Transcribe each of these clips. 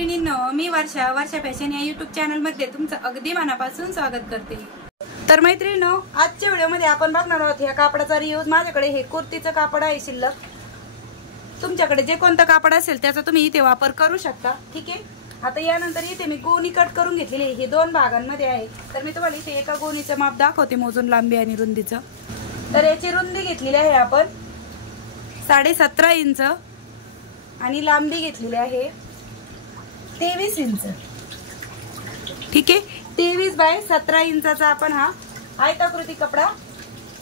मैत्रिणींनो, मी वर्षा फॅशन या YouTube channel मध्ये तुमचं अगदी मनापासून स्वागत करते। तर मैत्रिणींनो, आजच्या व्हिडिओमध्ये आपण बघणार आहोत या कापडाचा रियूज। माझ्याकडे हे कुर्तीचं कापड आहे शिल्लक। तुमच्याकडे जे कोणतं कापड असेल त्याचा तुम्ही इथे वापर करू शकता, ठीक आहे। आता यानंतर इथे मी गोणी कट करून घेतलेली आहे, हे दोन भागांमध्ये आहे। तर मी तुम्हाला इथे एका गोणीचं माप दाखवते मोजून, लांबी आणि रुंदीचं। तर याची रुंदी घेतलेली आहे आपण 17.5 इंच आणि लांबी घेतलेली आहे 23 इंच, ठीक आहे। 23 बाय 17 इंचाचा आपण हा आयताकृती कपडा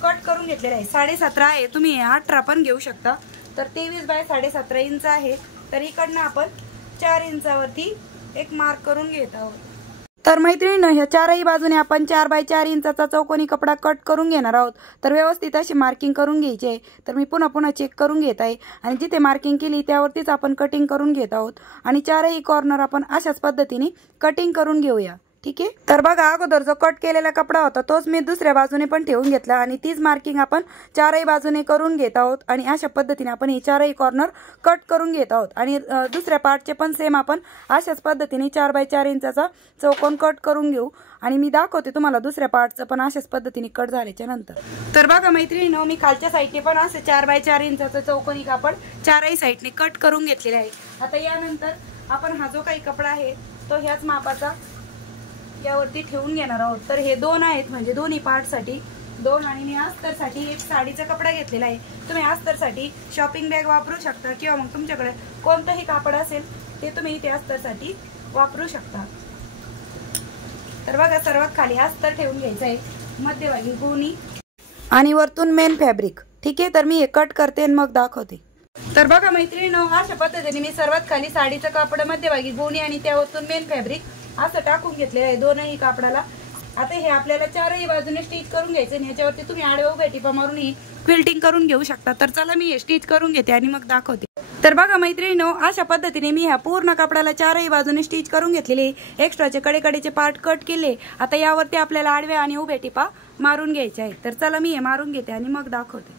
कट करून घेतलेला आहे। 17.5 आहे, तुम्ही 18 पण घेऊ शकता। तर 23 बाय 17.5 इंच आहे। तर इकडनं आपण 4 इंचावरती एक मार्क करून घेत आहोत। तर मैत्रिणींनो, ह्या चारही बाजूने आपण 4 बाय 4 इंचाचा चौकोनी कपडा कट करून घेणार आहोत। तर व्यवस्थित अशी मार्किंग करून घ्यायची आहे। तर मी पुन्हा चेक करून घेत आहे आणि जिथे मार्किंग केली त्यावरतीच आपण कटिंग करून घेत आहोत आणि चारही कॉर्नर आपण अशाच पद्धतीने कटिंग करून घेऊया, ठीक आहे। तर बघा, अगोदर जो कट केलेला कपडा होता तोच मी दुसऱ्या बाजूने पण ठेवून घेतला आणि तीच मार्किंग आपण चारही बाजूने करून घेत आहोत आणि अशा पद्धतीने आपण हे चारही कॉर्नर कट करून घेत आहोत आणि दुसऱ्या पार्टचे पण सेम आपण अशाच पद्धतीने 4 बाय 4 इंचाचा चौकोन कट करून घेऊ आणि मी दाखवते तुम्हाला दुसऱ्या पार्टचं पण अशाच पद्धतीने कट झाल्याच्या नंतर। तर बघा मैत्रिणींनो, मी खालच्या साईडने पण असे 4 बाय 4 इंचाचा चौकोनी कापड चारही साईडने कट करून घेतलेला आहे। आता यानंतर आपण हा जो काही कपडा आहे तो ह्याच मापाचा यावरती ठेवून घेणार आहोत। तर हे दोन आहेत, म्हणजे दोन्ही पार्ट साठी दोन, आणि मी अस्तरसाठी एक साडीचा कपडा घेतलेला आहे। तुम्ही अस्तरसाठी शॉपिंग बॅग वापरू शकता किंवा मग तुमच्याकडे कोणतंही कापड असेल ते तुम्ही इथे अस्तरसाठी वापरू शकता। तर बघा, सर्वात खाली अस्तर ठेवून घ्यायचं आहे, मध्यभागी गोणी आणि वरतून मेन फॅब्रिक, ठीक आहे। तर मी हे कट करते आणि मग दाखवते। तर बघा मैत्रिणींनो, अशा पद्धतीने मी सर्वात खाली साडीचं कापड, मध्यभागी गोणी आणि त्यावरतून मेन फॅब्रिक असं टाकून घेतलेलं आहे दोनही कापडाला। आता हे आपल्याला चारही बाजूने स्टिच करून घ्यायचं आणि याच्यावरती तुम्ही आडव्या उभ्या टिपा मारून ही क्विल्टिंग करून घेऊ शकता। तर चला मी हे स्टिच करून घेते आणि मग दाखवते। तर बघा मैत्रिणींनो, अशा पद्धतीने मी ह्या पूर्ण कपड्याला चारही बाजूने स्टिच करून घेतलेले, एक्स्ट्राचे कडेचे पार्ट कट केले। आता यावरती आपल्याला आडव्या आणि उभ्या टिपा मारून घ्यायच्या आहेत। तर चला मी हे मारून घेते आणि मग दाखवते।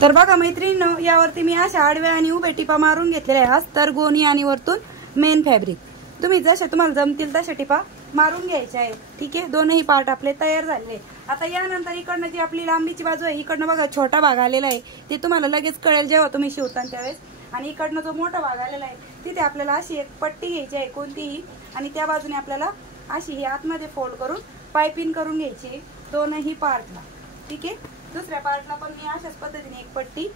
तर बघा मैत्रिणींनो, यावरती मी अशा आडव्या आणि उभ्या टिपा मारून घेतलेल्या आहेत, अस्तर, गोणी आणि वरतून मेन फॅब्रिक। तुम्ही जशा तुम्हाला जमतील तशा टिपा मारून घ्यायच्या आहेत, ठीक आहे। दोनही पार्ट आपले तयार झाले। आता यानंतर इकडनं जी आपली लांबीची बाजू आहे, इकडनं बघा छोटा भाग आलेला आहे, ते तुम्हाला लगेच कळेल जेव्हा तुम्ही शिवताना त्यावेळेस। आणि इकडनं जो मोठा भाग आलेला आहे तिथे आपल्याला अशी एक पट्टी घ्यायची आहे कोणतीही, आणि त्या बाजूने आपल्याला अशी ही आतमध्ये फोल्ड करून पाइपिंग करून घ्यायची दोनही पार्टला, ठीक आहे। दुसऱ्या पार्टला पण मी अशाच पद्धतीने एक पट्टी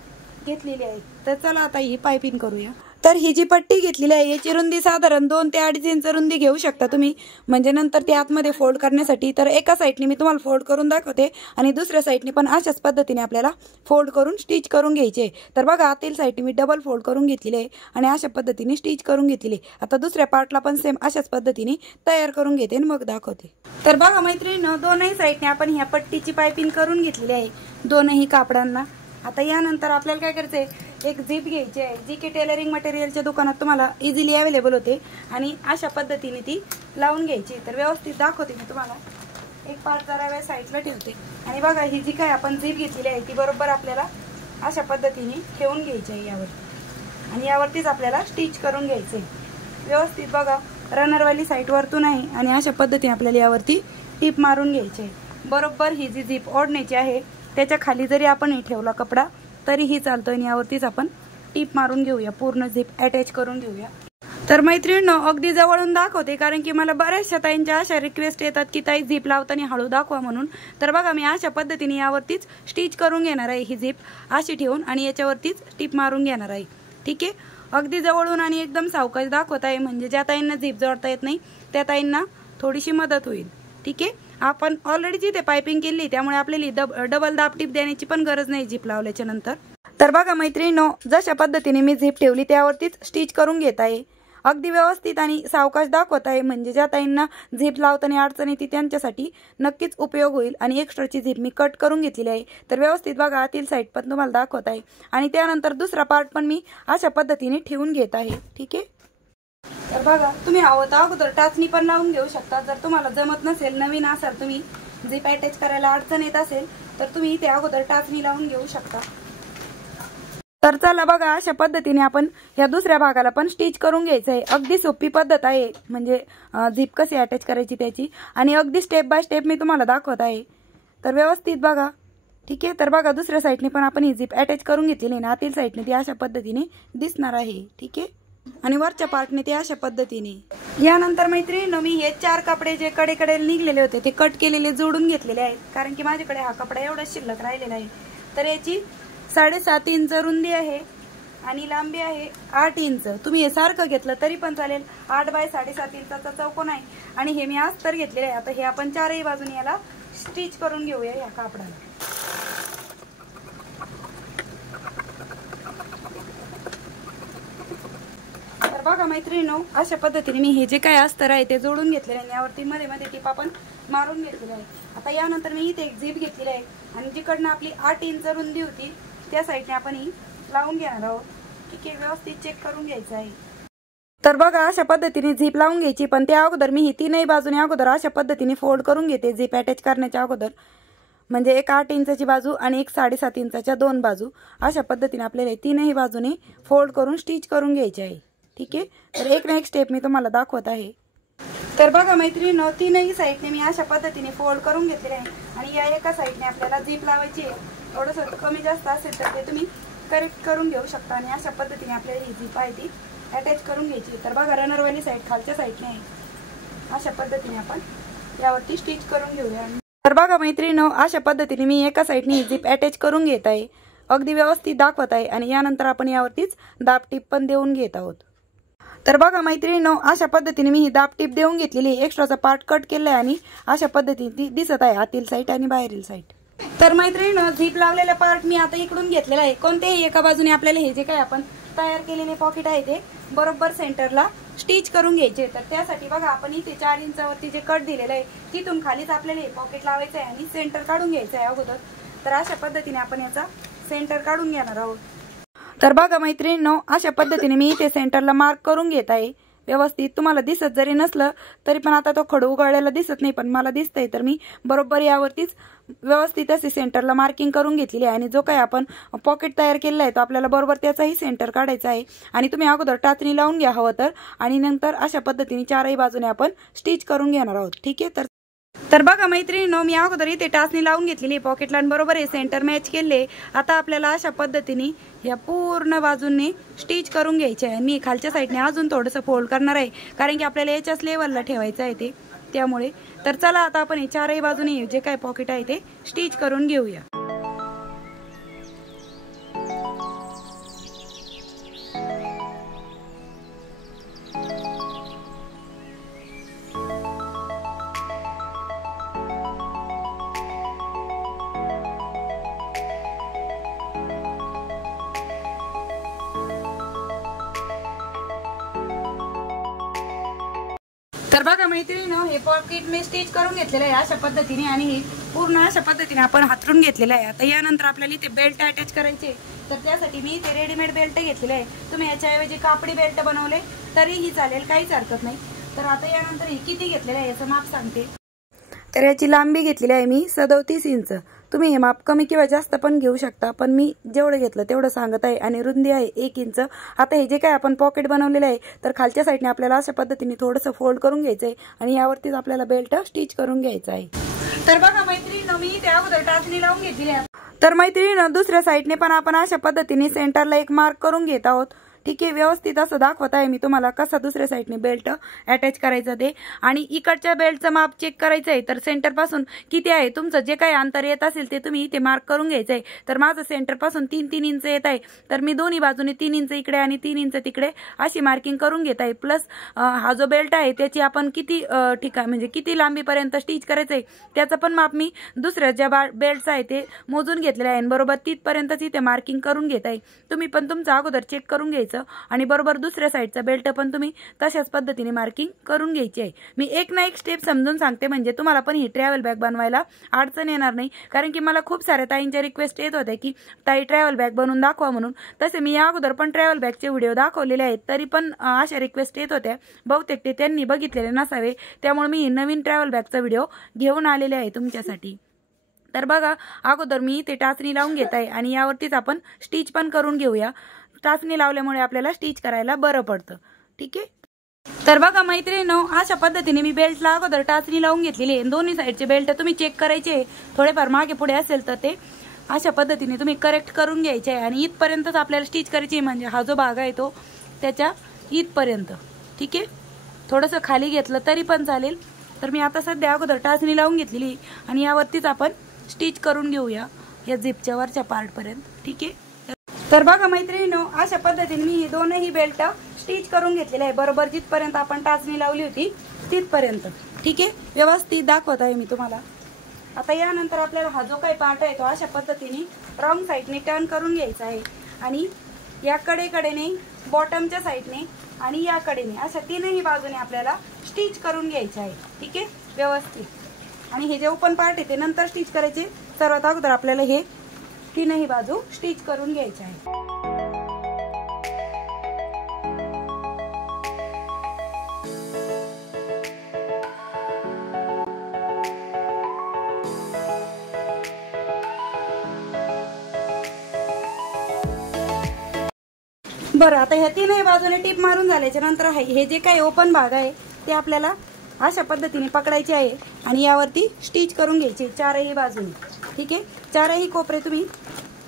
घेतलेली आहे। तर चला आता ही पाइपिंग करूया। तर ही जी पट्टी घेतलेली आहे याची रुंदी साधारण 2 ते 2.5 इंच रुंदी घेऊ शकता तुम्ही, म्हणजे नंतर ते आतमध्ये फोल्ड करण्यासाठी। तर एका साईडने मी तुम्हाला फोल्ड करून दाखवते आणि दुसऱ्या साईडने पण अशाच पद्धतीने आपल्याला फोल्ड करून स्टिच करून घ्यायचे। तर बघा, आतील साईडने मी डबल फोल्ड करून घेतलेले आहे आणि अशा पद्धतीने स्टिच करून घेतलेले। आता दुसऱ्या पार्टला पण सेम अशाच पद्धतीने तयार करून घेते आणि मग दाखवते। तर बघा मैत्रिणींनो, दोनही साईडने आपण ह्या पट्टीची पाइपिंग करून घेतलेली आहे दोनही कापडांना। आता यानंतर आपल्याला काय करायचंय, एक झिप घ्यायची आहे, जी की टेलरिंग मटेरियलच्या दुकानात तुम्हाला इझिली अवेलेबल होते, आणि अशा पद्धतीने ती लावून घ्यायची। तर व्यवस्थित दाखवते मी तुम्हाला। एक पार्ट जरा वेळ साईडला ठेवते आणि बघा, ही जी काय आपण झिप घेतलेली आहे ती बरोबर आपल्याला अशा पद्धतीने ठेवून घ्यायची आहे यावर, आणि यावरतीच आपल्याला स्टिच करून घ्यायचंय व्यवस्थित। बघा, रनरवाली साईड वरतून आहे आणि अशा पद्धतीने आपल्याला यावरती टिप मारून घ्यायची आहे। बरोबर ही जी झिप ओढण्याची आहे त्याच्या खाली जरी आपण हे ठेवला कपडा तरीही चालतो, आणि यावरतीच आपण टिप मारून घेऊया, पूर्ण झिप अटॅच करून घेऊया। तर मैत्रिणींनो, अगदी जवळून दाखवते कारण की मला बऱ्याचशा ताईंच्या अशा रिक्वेस्ट येतात की ताई झिप लावताना हळू दाखवा म्हणून। तर बघा, मी अशा पद्धतीने यावरतीच स्टिच करून घेणार आहे, ही झिप अशी ठेवून आणि याच्यावरतीच टिप मारून घेणार आहे, ठीक आहे। अगदी जवळून आणि एकदम सावकाश दाखवत आहे, म्हणजे ज्या ताईंना झिप जोडता येत नाही त्या ताईंना थोडीशी मदत होईल, ठीक आहे। आपण ऑलरेडी जिथे पाइपिंग केली त्यामुळे आपल्याला डबल दाब टिप देण्याची पण गरज नाही झिप लावल्याच्या नंतर। तर बघा मैत्रिणींनो, जशा पद्धतीने मी झिप ठेवली त्यावरतीच स्टिच करून घेत आहे, अगदी व्यवस्थित आणि सावकाश दाखवत आहे, म्हणजे ज्या ताईंना झिप लावताना अडचण येते त्यांच्यासाठी नक्कीच उपयोग होईल। आणि एक्स्ट्राची झिप मी कट करून घेतलेली आहे। तर व्यवस्थित बघा, आतील साईड पण तुम्हाला दाखवत आहे आणि त्यानंतर दुसरा पार्ट पण मी अशा पद्धतीने ठेवून घेत आहे, ठीक आहे। तर बघा, तुम्ही हवं तर अगोदर टाचणी पण लावून घेऊ शकता। जर तुम्हाला जमत नसेल, नवीन असाल तुम्ही, झिप अटॅच करायला अडचण येत असेल तर तुम्ही इथे अगोदर टाचणी लावून घेऊ शकता। तर चला बघा, अशा पद्धतीने आपण या दुसऱ्या भागाला पण स्टिच करून घ्यायचं आहे। अगदी सोपी पद्धत आहे, म्हणजे झिप कशी अटॅच करायची त्याची, आणि अगदी स्टेप बाय स्टेप मी तुम्हाला दाखवत आहे। तर व्यवस्थित बघा, ठीक आहे। तर बघा, दुसऱ्या साईडने पण आपण ही झिप अटॅच करून घेतलेली आहे ना, आतील साईडने ती अशा पद्धतीने दिसणार आहे, ठीक आहे। आणि वरच्या पार्टने ते अशा पद्धतीने। यानंतर मैत्रिणींनो, मी हे 4 कपडे जे कडेकडे निघलेले होते ते कट केलेले जोडून घेतलेले आहेत, कारण की माझ्याकडे हा कपडा एवढा शिल्लक राहिलेला आहे। तर याची 7.5 इंच रुंदी आहे आणि लांबी आहे 8 इंच। तुम्ही हे सारखं घेतलं तरी पण चालेल। 8 बाय 7.5 इंचाचा चौकोन आहे आणि हे मी अस्तर घेतलेले आहे। आता हे आपण चारही बाजूने याला स्टिच करून घेऊया या कापडाला। तर बघा मैत्रिणींनो, अशा पद्धतीने मी हे जे काय अस्तर आहे ते जोडून घेतलेले आहे। यावरती मध्ये मध्ये टिप आपण मारून घेतलेली आहे। आता यानंतर मी इथे एक झिप घेतलेली आहे आणि जिकडनं आपली 8 इंच रुंदी होती त्या साईडने आपण ही लावून घेणार आहोत, ठीक आहे। व्यवस्थित चेक करून घ्यायचं आहे। तर बघा, अशा पद्धतीने झिप लावून घ्यायची, पण त्या अगोदर मी ही तीनही बाजूने अगोदर अशा पद्धतीने फोल्ड करून घेते झिप अटॅच करण्याच्या अगोदर। म्हणजे एक 8 इंचाची बाजू आणि एक 7.5 इंचाच्या 2 बाजू अशा पद्धतीने आपल्याला तीनही बाजूने फोल्ड करून स्टिच करून घ्यायचे आहे, ठीक आहे। तर एक ना एक स्टेप मी तुम्हाला दाखवत आहे। तर बघा मैत्रिणींनो, तीनही साईडने मी अशा पद्धतीने फोल्ड करून घेतलेले आहे आणि या एका साईडने आपल्याला झिप लावायची आहे। थोडंसं कमी जास्त असेल तर ते तुम्ही करेक्ट करून घेऊ शकता आणि अशा पद्धतीने आपल्याला ही झिप आहे ती अटॅच करून घ्यायची। तर बघा, रनरवाली साईड खालच्या साईडने आहे, अशा पद्धतीने आपण यावरती स्टिच करून घेऊया। तर बघा मैत्रिणींनो, अशा पद्धतीने मी एका साईडने झिप अटॅच करून घेत आहे, अगदी व्यवस्थित दाखवत आहे आणि यानंतर आपण यावरतीच दाब टिप पण देऊन घेत आहोत। तर बघा मैत्रिणींनो, अशा पद्धतीने मी ही दाब टिप देऊन घेतलेली आहे। एक्स्ट्राचा पार्ट कट केलाय आणि अशा पद्धतीने ती दिसत आहे, आतील साईड आणि बाहेरील साईड। तर मैत्रिणींनो, झिप लावलेला पार्ट मी आता इकडून घेतलेला आहे। कोणत्याही एका बाजूने आपल्याला हे जे काय आपण तयार केलेले पॉकेट आहे ते बरोबर सेंटरला स्टिच करून घ्यायचे। तर त्यासाठी बघा, आपण इथे 4 इंचावरती जे कट दिलेलं आहे तिथून खालीच आपल्याला हे पॉकेट लावायचं आहे आणि सेंटर काढून घ्यायचं आहे अगोदर। तर अशा पद्धतीने आपण याचा सेंटर काढून घेणार आहोत। तर बघा मैत्रिणींनो, अशा पद्धतीने मी इथे सेंटरला मार्क करून घेत आहे व्यवस्थित। तुम्हाला दिसत जरी नसलं तरी पण आता तो खडू उघडलेला दिसत नाही, पण मला दिसतंय, तर मी बरोबर यावरतीच व्यवस्थित असे सेंटरला मार्किंग करून घेतलेली आहे। आणि जो काही आपण पॉकेट तयार केलेला आहे तो आपल्याला बरोबर त्याचाही सेंटर काढायचा आहे। आणि तुम्ही अगोदर टाचणी लावून घ्या हवं तर, आणि नंतर अशा पद्धतीने चारही बाजूने आपण स्टिच करून घेणार आहोत, ठीक आहे। तर बघा मैत्रिणींनो, मी अगोदर इथे टाचणी लावून घेतलेली पॉकेटला आणि बरोबर हे सेंटर मॅच केले। आता आपल्याला अशा पद्धतीने या पूर्ण बाजूंनी स्टिच करून घ्यायचे आहे। मी खालच्या साईडने अजून थोडंसं फोल्ड करणार आहे, कारण की आपल्याला याच्याच लेवलला ठेवायचं आहे ते, त्यामुळे। तर चला, आता आपण हे चारही बाजूने जे काय पॉकेट आहे ते स्टिच करून घेऊया। तर बघा मैत्रिणींनो, हे पॉकेट मी स्टिच करून घेतलेलं आहे अशा पद्धतीने आणि हे पूर्ण अशा पद्धतीने आपण हातरून घेतलेलं आहे। आता यानंतर आपल्याला इथे बेल्ट अटॅच करायचे, तर त्यासाठी मी इथे रेडीमेड बेल्ट घेतलेले आहे। तुम्ही याच्याऐवजी कापडी बेल्ट बनवले तरीही चालेल, काहीच हरकत नाही। तर आता यानंतर हे किती घेतलेलं आहे याचं माप सांगते। तर याची लांबी घेतलेली आहे मी 37 इंच। तुम्ही हे माप कमी किंवा जास्त पण घेऊ शकता, पण मी जेवढं घेतलं तेवढं सांगत आहे। आणि रुंदी आहे 1 इंच। आता हे जे काय आपण पॉकेट बनवलेलं आहे तर खालच्या साईडने आपल्याला अशा पद्धतीने थोडंसं फोल्ड करून घ्यायचं आहे आणि यावरतीच आपल्याला बेल्ट स्टिच करून घ्यायचा आहे। तर बघा मैत्रिणींनो, मी इथे अगोदर टाचणी लावून घेतली आहे। तर मैत्रिणींनो, दुसऱ्या साईडने पण आपण अशा पद्धतीने सेंटरला एक मार्क करून घेत आहोत, ठीक आहे। व्यवस्थित असं दाखवत आहे मी तुम्हाला कसा दुसऱ्या साईडने बेल्ट अटॅच करायचा ते। आणि इकडच्या बेल्टचं माप चेक करायचं आहे, तर सेंटर पासून किती आहे तुमचं जे काही अंतर येत असेल ते तुम्ही इथे मार्क करून घ्यायचं आहे। तर माझं सेंटर पासून 3-3 इंच येत आहे, तर मी दोन्ही बाजूने 3 इंच इकडे आणि 3 इंच तिकडे अशी मार्किंग करून घेत आहे। प्लस हा जो बेल्ट आहे त्याची आपण किती ठिकाण म्हणजे किती लांबीपर्यंत स्टिच करायचं आहे त्याचं पण माप मी दुसऱ्या ज्या बेल्टचं आहे ते मोजून घेतलेलं आहे, बरोबर तिथपर्यंतच इथे मार्किंग करून घेत आहे। तुम्ही पण तुमचं अगोदर चेक करून घ्यायचं आणि बरोबर दुसऱ्या साईडचा बेल्ट पण तुम्ही तशाच पद्धतीने मार्किंग करून घ्यायची आहे। मी एक ना एक स्टेप समजून सांगते, म्हणजे तुम्हाला पण ही ट्रॅव्हल बॅग बनवायला अडचण येणार नाही। कारण की मला खूप साऱ्या ताईंच्या रिक्वेस्ट येत होत्या की ताई ट्रॅव्हल बॅग बनवून दाखवा म्हणून। तसे मी या अगोदर पण ट्रॅव्हल बॅगचे व्हिडिओ दाखवलेले आहेत, तरी पण अशा रिक्वेस्ट येत होत्या, बहुतेक ते त्यांनी बघितलेले नसावे, त्यामुळे मी नवीन ट्रॅव्हल बॅगचा व्हिडिओ घेऊन आलेले आहे तुमच्यासाठी। तर बघा अगोदर मी ते टाचणी लावून घेत आहे आणि यावरतीच आपण स्टिच पण करून घेऊया। टाचणी लावल्यामुळे आपल्याला स्टिच करायला बरं पडतं। ठीक आहे, तर बघा मैत्रिणींनो, अशा पद्धतीने मी बेल्टला अगोदर टाचणी लावून घेतलेली आहे। दोन्ही साईडचे बेल्ट तुम्ही चेक करायचे, थोडेफार मागे पुढे असेल तर ते अशा पद्धतीने तुम्ही करेक्ट करून घ्यायचे आहे आणि इथपर्यंतच आपल्याला स्टिच करायची, म्हणजे हा जो भाग आहे तो त्याच्या इथपर्यंत। ठीक आहे, थोडंसं खाली घेतलं तरी पण चालेल। तर मी आता सध्या अगोदर टाचणी लावून घेतलेली आणि यावरतीच आपण स्टिच करून घेऊया या झिपच्या वरच्या पार्टपर्यंत। ठीक आहे, तर बघा मैत्रिणींनो, अशा पद्धतीने मी दोनही बेल्ट स्टिच करून घेतलेले आहे, बरोबर जिथपर्यंत आपण टाचणी लावली होती तिथपर्यंत। ठीक आहे, व्यवस्थित दाखवत आहे मी तुम्हाला। आता यानंतर आपल्याला हा जो काही पार्ट आहे तो अशा पद्धतीने रॉंग साईडने टर्न करून घ्यायचा आहे आणि या कडेने, बॉटमच्या साईडने आणि या कडेने अशा तीनही बाजूने आपल्याला स्टिच करून घ्यायचे आहे। ठीक आहे, व्यवस्थित। आणि हे जे ओपन पार्ट आहे ते नंतर स्टिच करायचे, सर्वात अगोदर आपल्याला हे तीनही बाजू स्टिच करून घ्यायचे आहे। बरं, आता ह्या तीनही बाजूने टिप मारून झाल्याच्या नंतर हे जे काही ओपन भाग आहे ते आपल्याला अशा पद्धतीने पकडायचे आहे आणि यावरती स्टिच करून घ्यायचे चारही बाजूने। ठीक आहे, चारही कोपरे तुम्ही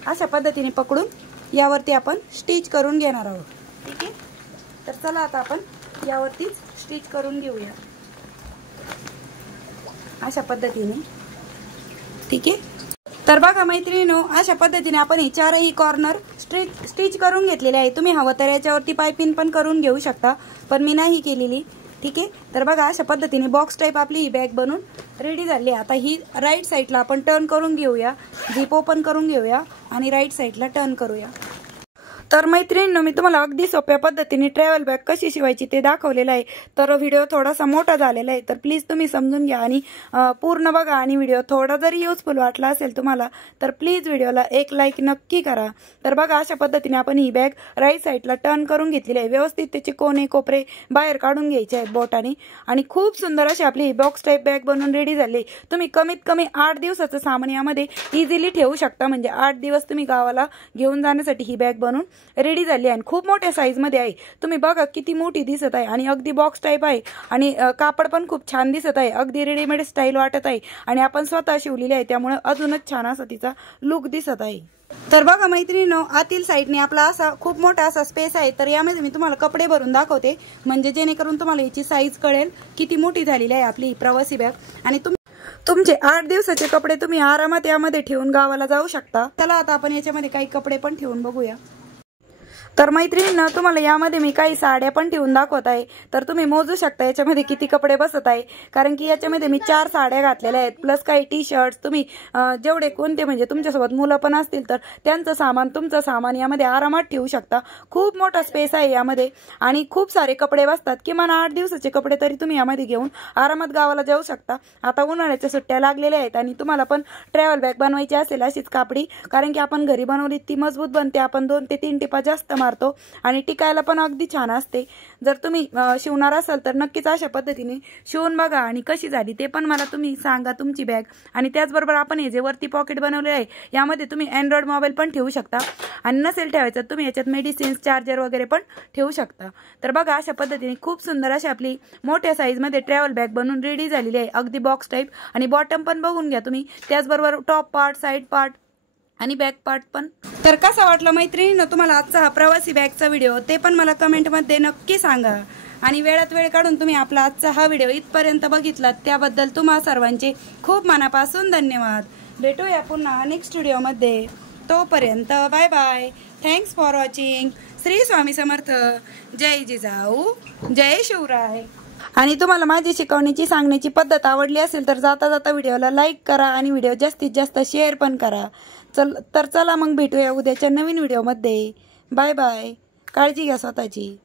अशा पद्धतीने पकडून यावरती आपण स्टिच करून घेणार आहोत। ठीक आहे, तर चला आता आपण यावरतीच स्टिच करून घेऊया अशा पद्धतीने। ठीक आहे, तर बघा मैत्रिणींनो, अशा पद्धतीने आपण हे चारही कॉर्नर स्टिच करून घेतलेले आहे। तुम्ही हवं तर याच्यावरती पायपिंग पण करून घेऊ शकता, पण मी नाही केलेली। ठीक आहे, तर बघा अशा पद्धतीने बॉक्स टाईप आपली ही बॅग बनून रेडी झाली आहे। आता ही राईट साईडला आपण टर्न करून घेऊया, झिप ओपन करून घेऊया आणि राईट साईडला टर्न करूया। तर मैत्रिणींनो, मी तुम्हाला अगदी सोप्या पद्धतीने ट्रॅव्हल बॅग कशी शिवायची ते दाखवलेलं आहे। तर व्हिडिओ थोडासा मोठा झालेला आहे, तर प्लीज तुम्ही समजून घ्या आणि पूर्ण बघा। आणि व्हिडिओ थोडा जरी युजफुल वाटला असेल तुम्हाला तर प्लीज व्हिडिओला एक लाईक नक्की करा। तर बघा अशा पद्धतीने आपण ही बॅग राईट साईडला टर्न करून घेतलेली आहे। व्यवस्थित त्याचे कोने कोपरे बाहेर काढून घ्यायचे आहेत बोटाने आणि खूप सुंदर अशी आपली बॉक्स टाईप बॅग बनवून रेडी झाली। तुम्ही कमीत कमी 8 दिवसाचं सामान यामध्ये इझिली ठेवू शकता, म्हणजे 8 दिवस तुम्ही गावाला घेऊन जाण्यासाठी ही बॅग बनवून रेडी झाली आहे। खूप मोठ्या साईज मध्ये आहे, तुम्ही बघा किती मोठी दिसत आहे आणि अगदी बॉक्स टाईप आहे आणि कापड पण खूप छान दिसत आहे, अगदी रेडीमेड स्टाईल वाटत आहे आणि आपण स्वतः शिवलेली आहे, त्यामुळे अजूनच छान असा तिचा लुक दिसत आहे। तर बघा मैत्रिणींनो, आतील साईडने आपला असा खूप मोठा असा स्पेस आहे। तर यामध्ये मी तुम्हाला कपडे भरून दाखवते, म्हणजे जेणेकरून तुम्हाला याची साईज कळेल किती मोठी झालेली आहे आपली प्रवासी बॅग। आणि तुमचे 8 दिवसाचे कपडे तुम्ही आरामात यामध्ये ठेवून गावाला जाऊ शकता। चला आता आपण याच्यामध्ये काही कपडे पण ठेवून बघूया। तर मैत्रिणींनो, तुम्हाला यामध्ये मी काही साड्या पण ठेवून दाखवत आहे, तर तुम्ही मोजू शकता याच्यामध्ये किती कपडे बसत आहे, कारण की याच्यामध्ये मी 4 साड्या घातलेल्या आहेत, प्लस काही टी शर्ट्स। तुम्ही जेवढे कोणते म्हणजे तुमच्यासोबत मुलं पण असतील तर त्यांचं सामान, तुमचं सामान यामध्ये आरामात ठेवू शकता। खूप मोठा स्पेस आहे यामध्ये आणि खूप सारे कपडे बसतात। किमान 8 दिवसाचे कपडे तरी तुम्ही यामध्ये घेऊन आरामात गावाला जाऊ शकता। आता उन्हाळ्याच्या सुट्ट्या लागलेल्या आहेत आणि तुम्हाला पण ट्रॅव्हल बॅग बनवायची असेल अशीच कापडी, कारण की आपण घरी बनवली ती मजबूत बनते, आपण 2 ते 3 टिपा जास्त मारतो आणि टिकायला पण अगदी छान असते। जर तुम्ही शिवणार असाल तर नक्कीच अशा पद्धतीने शिवून बघा आणि कशी झाली ते पण मला तुम्ही सांगा तुमची बॅग। आणि त्याचबरोबर आपण हे जे वरती पॉकेट बनवले आहे यामध्ये तुम्ही अँड्रॉइड मोबाईल पण ठेवू शकता आणि नसेल ठेवायचं तुम्ही याच्यात मेडिसिन्स, चार्जर वगैरे पण ठेवू शकता। तर बघा अशा पद्धतीने खूप सुंदर अशी आपली मोठ्या साईज मध्ये ट्रॅव्हल बॅग बनवून रेडी झालेली आहे, अगदी बॉक्स टाईप। आणि बॉटम पण बघून घ्या तुम्ही, त्याचबरोबर टॉप पार्ट, साईड पार्ट आणि बॅक पार्ट पण। तर कसा वाटला मैत्रिणींनो तुम्हाला आजचा हा प्रवासी बॅगचा व्हिडिओ, ते पण मला कमेंटमध्ये नक्की सांगा। आणि वेळात वेळ काढून तुम्ही आपला आजचा हा व्हिडिओ इथपर्यंत बघितलात त्याबद्दल तुम्हा सर्वांचे खूप मनापासून धन्यवाद। भेटूया पुन्हा नेक्स्ट व्हिडिओमध्ये, तोपर्यंत bye bye. Thanks for watching. Shri Swami Samarth. जय जिजाऊ, जय शिवराय। आणि तुम्हाला माझी शिकवण्याची, सांगण्याची पद्धत आवडली असेल तर जाता जाता व्हिडिओला लाईक करा आणि व्हिडिओ जास्तीत जास्त शेअर पण करा। चला मग भेटूया उद्याच्या नवीन व्हिडिओमध्ये। बाय बाय, काळजी घ्या स्वतःची।